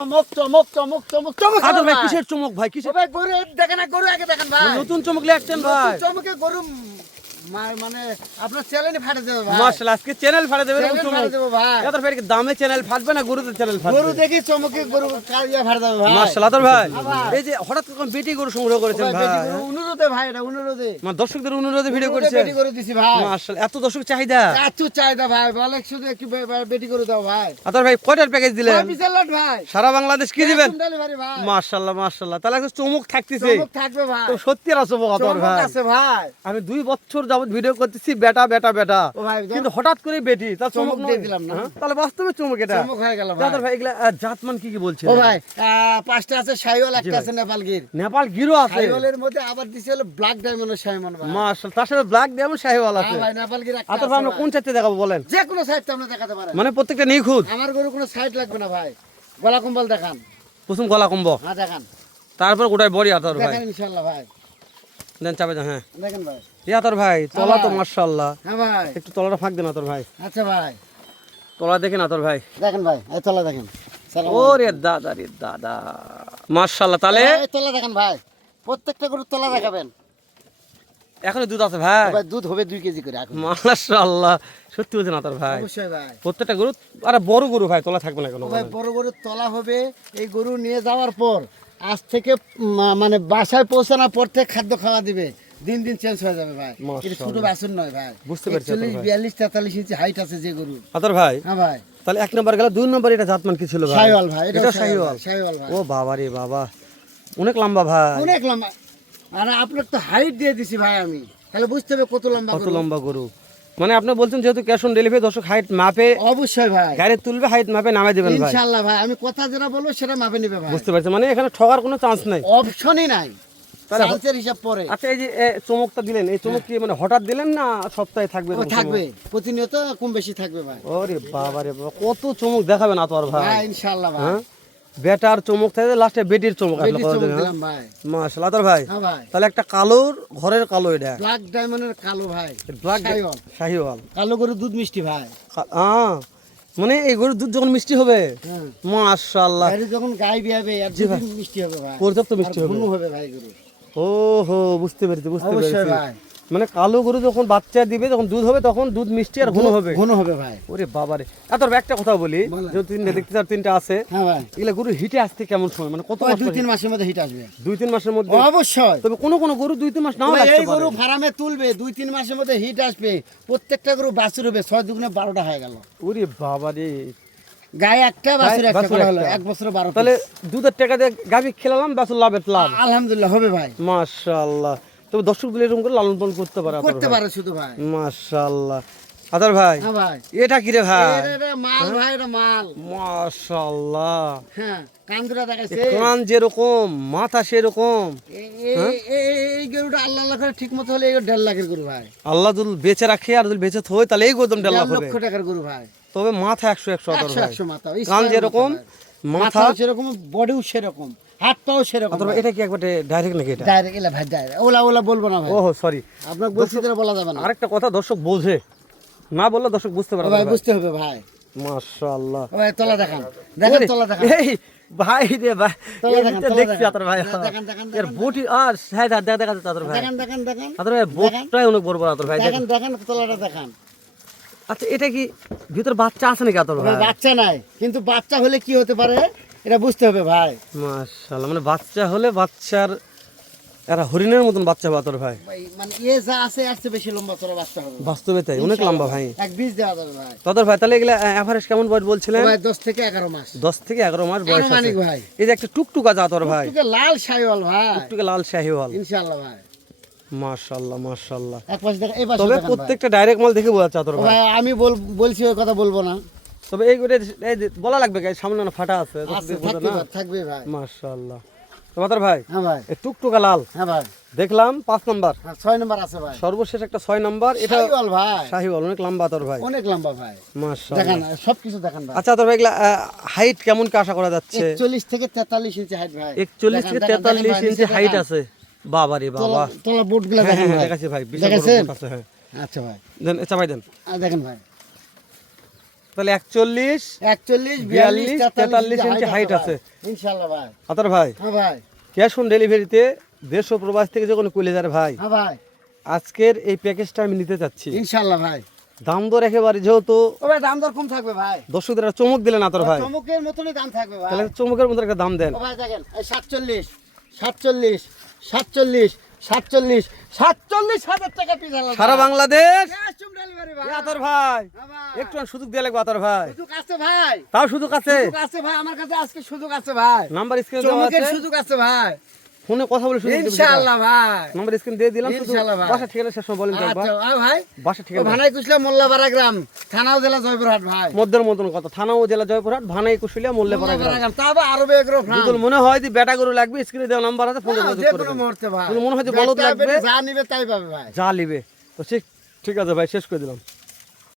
চমক চমক চমক চমক চমক আদর ভাই কিসের চমক ভাই কিসের ভাই গরু দেখেন না গরু আগে দেখেন ভাই নতুন চমক লিখছেন ভাই চমকে গরু মানে আপনার চ্যানেল ফাটে যাবে ভাই মাশাআল্লাহ আজকে চ্যানেল ফাড়ে দেবে চ্যানেল ফাটে যাবে ভাই আদর ভাই দামে চ্যানেল ফাটবে না গরুতে চ্যানেল ফাটবে গরু দেখি চমকে গরু কালিয়া ফাটে যাবে ভাই মাশাআল্লাহ আদর ভাই এই যে হঠাৎ করে বেটি গরু সংগ্রহ করেছেন ভাই অনুরোধে ভাই এটা অনুরোধে মানে দর্শকদের অনুরোধে ভিডিও করেছেন বেটি করে দিছি ভাই মাশাআল্লাহ এত দর্শক চাহিদা এত চাহিদা ভাই বলে শুধু কি বেটি করে দাও ভাই আদর ভাই কয়টার প্যাকেজ দিলেন বিশাল লট ভাই সারা বাংলাদেশ কি দিবেন ডেলিভারি ভাই মাশাআল্লাহ মাশাআল্লাহ তাহলে একটা চমক থাকতেছে চমক থাকবে ভাই তো সত্যি আর চমক আদর চমক ভাই আছে ভাই আমি 2 বছর যাবত ভিডিও করতেছি বেটা বেটা বেটা ও ভাই কিন্তু হঠাৎ করে বেটি তার চমক চমক দিয়ে দিলাম না। তাহলে বাস্তবে চমক এটা চমক হয়ে গেল ভাই আদর ভাই এগুলা জাতমান কি বলছেন ও ভাই পাঁচটা আছে শাইওয়াল একটা আছে নেপাল গির নেপাল গিরো আছে শাইওয়ালের মধ্যে আবার দিছে হলো ব্ল্যাক ডায়মন্ডের শাইমন ভাই মাশাআল্লাহ তার সাথে ব্ল্যাক ডায়মন্ড শাহিওয়াল আছে হ্যাঁ ভাই নেপাল গির একটা আদর আছে ভাই আমরা ভাই। কোন চাইতে দেখাবো বলেন যে কোনো সাইড আপনি দেখাতে পারেন মানে প্রত্যেকটা নিখুঁত আমার গরু কোনো সাইড লাগবে না ভাই গলা কম্বল দেখান প্রথম গলা কম্বো হ্যাঁ দেখান তারপর গোটাই বড়ি আতর ভাই দেখেন ইনশাআল্লাহ ভাই দেন চাপে দেন হ্যাঁ দেখেন ভাই এই আতর ভাই তলা তো মাশাআল্লাহ হ্যাঁ ভাই একটু তলাটা ফাঁক দেন আতর ভাই আচ্ছা ভাই তলা দেখেন আতর ভাই দেখেন ভাই এই তলা দেখেন ওরে দাদা রে দাদা মাশাআল্লাহ তাহলে এই তলা দেখেন ভাই প্রত্যেকটা গরুর তলা দেখাবেন এখনো দুধ আছে ভাই ভাই দুধ হবে 2 কেজি করে এখন মাশাআল্লাহ সত্যি বলছেন আতর ভাই অবশ্যই ভাই প্রত্যেকটা গরু আরে বড় গরু ভাই তলা থাকবে না কেন ভাই বড় গরুর তলা হবে এই গরু নিয়ে যাওয়ার পর আজ থেকে মানে বাসায় পৌঁছানোর পর থেকে খাদ্য খাওয়া দিবে দিন দিন চেঞ্জ হয়ে যাবে ভাই এটা ছোট বাছুর নয় ভাই বুঝতে পেরেছি 42 43 ইঞ্চি হাইট আছে যে গরু আতর ভাই হ্যাঁ ভাই তাহলে 1 নম্বর গেল 2 নম্বর এটা জাতমান কি ছিল ভাই শাইওয়াল ভাই এটা শাহিওয়াল শাইওয়াল ভাই ও বাবা রে বাবা অনেক লম্বা ভাই অনেক লম্বা আর আপনার তো হাইট দিয়ে দিছি ভাই আমি তাহলে বুঝতে হবে কত লম্বা কত গরু লম্বা গরু মানে আপনি বলছেন যেহেতু ক্যাশ অন ডেলিভারি দর্শক হাইট মাপে অবশ্যই ভাই গাড়ি তুলবে হাইট মাপে নামাই দেবেন ভাই ইনশাআল্লাহ ভাই আমি কথা যেটা বলবো সেটা মাপে নেবে ভাই বুঝতে পারছেন মানে এখানে ঠগার কোনো চান্স নাই অপশনই নাই তাহলে চান্সের হিসাব পরে আচ্ছা এই যে চমকটা দিলেন এই চমক কি মানে হঠাৎ দিলেন না সপ্তাহে থাকবে ও এরকম থাকবে চমক? প্রতিনিয়ত কম বেশি থাকবে ভাই ওরে বাবা রে বাবা কত চমক দেখাবেন না তো আর ভাই হ্যাঁ ইনশাআল্লাহ ভাই হ্যাঁ বেটার চমক থাকে লাস্টে বেটির চমক আসলে বেটি চমক দিলাম ভাই মাশাআল্লাহ তোর ভাই হ্যাঁ ভাই তাহলে একটা কালোর ঘরের কালো এটা ব্ল্যাক ডায়মন্ডের কালো ভাই ব্ল্যাক শাইওয়াল শাহিওয়াল কালো গরু দুধ মিষ্টি ভাই মানে এই গরুর দুধ যখন মিষ্টি হবে হ্যাঁ মাশাআল্লাহ গাড়ি যখন গায়ে বিয়াবে আর জি ভাই। দুধ মিষ্টি হবে ভাই পর্যাপ্ত মিষ্টি আর হবে ঘন হবে ভাই গরু ও হো বুঝতে পেরেছি বুঝতে অবশ্যই পেরেছি ভাই মানে কালো গরু যখন বাচ্চা দিবে যখন দুধ হবে তখন দুধ মিষ্টি আর ঘন হবে ঘন হবে ভাই ওরে বাবারে এত একটা কথা বলি বলেন। যে তিনটা দেখতে চার তিনটা আছে হ্যাঁ ভাই এগুলা গরু হিটে আসতে কেমন সময় মানে কত ওই মাস 2-3 মাসের মধ্যে হিট আসবে 2-3 মাসের মধ্যে অবশ্যই তবে কোন কোন গরু 2-3 মাস নাও ভাই, লাগতে এই গরু পারে ফার্মে তুলবে 2-3 মাসের মধ্যে হিট আসবে প্রত্যেকটা গরু বাছুর হবে 6 দুগুণে 12টা হয়ে গেল ওরে বাবারে গায়ে একটা বাছুর একটা বাছুর করে হলো একটা। 1 বছরে 12 তাহলে দুধের টাকা দিয়ে গাভী খেলালাম বাছুর লাভের লাভ আলহামদুলিল্লাহ হবে ভাই মাশাআল্লাহ তবে দর্শকগুলো এরকম করে লালন পালন করতে পারে করতে পারে শুধু ভাই মাশাআল্লাহ আদার ভাই হ্যাঁ ভাই এটা কি রে ভাই এটা মাল ভাই এটা মাল মাশাআল্লাহ হ্যাঁ কান্দুরা দেখাইছে কান যেরকম মাথা সেরকম এই গরুটা আল্লাহ আল্লাহ করে ঠিক মতো হলে এই 1.5 লাখের গরু ভাই আল্লাহ যদি বেঁচে রাখে আর যদি বেঁচে থই তাহলে এই গোদম 1.5 ডেলা হবে লক্ষ টাকার গরু ভাই তবে মাথা 100 আদর 100 ভাই 100 মাথা কান যেরকম মাথা মাথা সেরকম বডিও সেরকম হাত পাও সেরকম অথবা এটা কি একবারে ডাইরেক্ট নাকি এটা ডাইরেক্ট এলা ভাই ডাইরেক্ট ওলা ওলা বলবো না ভাই ওহো সরি আপনাকে বলছি তো বলা যাবে না আরেকটা কথা দর্শক বোঝে না বললে দর্শক বুঝতে ও পারে ভাই না বুঝতে হবে ভাই মাশাআল্লাহ ও ভাই তলা দেখান দেখেন তলা দেখান এই ভাই রে ভাই তলা এই দেখান, যে তলা দেখছি দেখান। আতর ভাই দেখান, দেখান, এর দেখান। বটি আর সাইড দেখা দেখা যাচ্ছে আতর ভাই দেখেন দেখেন দেখেন আতর ভাই বোটটাই অনেক বড় বড় আতর ভাই দেখেন দেখেন তলাটা দেখান আচ্ছা এটা কি ভিতর বাচ্চা আছে নাকি আতর ভাই ভাই বাচ্চা নাই কিন্তু বাচ্চা হলে কি হতে পারে এটা বুঝতে হবে ভাই মাশাআল্লাহ মানে বাচ্চা হলে বাচ্চার এরা হরিণের মতন বাচ্চা বাতর ভাই ভাই মানে এ যা আছে এর চেয়ে বেশি লম্বা চড়া বাচ্চা হবে বাস্তবে তাই অনেক লম্বা ভাই এক বীজ দেওয়া যাবে ভাই তাদের ভাই তাহলে এগুলা এভারেজ কেমন বয়স বলছিলেন ভাই 10 থেকে 11 মাস 10 থেকে 11 মাস বয়স আছে আনুমানিক ভাই এই যে একটা টুকটুকা জাতর ভাই টুকে লাল শাইওয়াল ভাই টুকটুকে লাল শাহিওয়াল ইনশাআল্লাহ ভাই মাশাআল্লাহ মাশাআল্লাহ এক পাশে দেখেন এই পাশে তবে দেখেন ভাই। প্রত্যেকটা ডাইরেক্ট মাল দেখে বোঝা যাচ্ছে আতর ভাই ভাই আমি বলছি ওই কথা বলবো না তবে এই করে এই যে বলা লাগবে গাই সামনে না ফাটা আছে আছে থাকবে ভাই মাশাআল্লাহ তো বাতর ভাই হ্যাঁ ভাই এই টুকটুকা লাল হ্যাঁ ভাই দেখলাম 5 নাম্বার হ্যাঁ 6 নাম্বার আছে ভাই সর্বশেষ একটা 6 নাম্বার এটা শাইওয়াল ভাই শাহিওয়াল অনেক লম্বা আতর ভাই অনেক লম্বা ভাই মাশাআল্লাহ দেখেন সবকিছু দেখেন ভাই আচ্ছা আতর ভাই এগুলা হাইট কেমন কি আশা করা যাচ্ছে 41 থেকে 43 ইঞ্চি হাইট ভাই 41 থেকে 43 ইঞ্চি হাইট আছে বাবা রে বাবা তোলা বোটগুলো হ্যাঁ দেখেন হ্যাঁ ভাই দেখাচ্ছি ভাই বিশাল বড় দেখেছেন? বোট আছে হ্যাঁ আচ্ছা ভাই দেন চাপাই দেন দেখেন ভাই তাহলে 41 41 42 42 43 ইঞ্চি হাইট আছে ইনশাআল্লাহ ভাই। আতর ভাই। হ্যাঁ ভাই। ক্যাশ অন ডেলিভারিতে দেশ ও প্রবাস থেকে যে কোনো কুলে যারে ভাই, হ্যাঁ ভাই আজকের এই প্যাকেজটা আমি নিতে চাচ্ছি। ইনশাআল্লাহ ভাই। দাম দর একেবারে যেহেতু ও ভাই দাম দর কম থাকবে ভাই, দর্শকদের একটা চমক দিলেন আতর ভাই, চমকের মতনই দাম থাকবে ভাই। তাহলে চমকের মতো একটা দাম দেন। ও ভাই দেখেন এই 47 47 47 47 47,000 টাকা পিস হলো সারা বাংলাদেশ ক্যাশ অন ডেলিভারি ভাই। এ আতর ভাই, হ্যাঁ ভাই। একটু সুযোগ দিয়ে লাগবে আতর ভাই, সুযোগ আছে ভাই, তাও সুযোগ আছে। সুযোগ আছে ভাই, আমার কাছে আজকে সুযোগ আছে ভাই, নাম্বার স্ক্রিনে দেওয়া চমকের আছে, সুযোগ আছে ভাই ফোনে কথা বলে সুযোগ দেব। ইনশাআল্লাহ ভাই। নাম্বার স্ক্রিন দিয়ে দিলাম, শুধু ইনশাআল্লাহ ভাই। বাসা ঠিকানা শেষ সময় বলেন তো একবার। আচ্ছা আ ভাই বাসা ও ঠিকানা ভানাই কুশলা মোল্লাপাড়া গ্রাম, থানা জেলা জয়পুরহাট ভাই। মধ্যের মতন কথা, থানা ও জেলা জয়পুরহাট, ভানাই কুশুলিয়া, মোল্লেপাড়া গ্রাম। মোল্লাপাড়া গ্রাম তা আবার আরবে এগ্রো ফ্রাম। যদি মনে হয় যে বেটা গরু লাগবে, স্ক্রিনে দেওয়া নাম্বার আছে, ফোনে যোগাযোগ যে করবেন। কোনো মুহূর্তে ভাই। যদি মনে হয় যে বলদ যেটা লাগবে, যা নিবে তাই পাবে ভাই। যা নিবে, তো ঠিক আছে ভাই, শেষ করে দিলাম।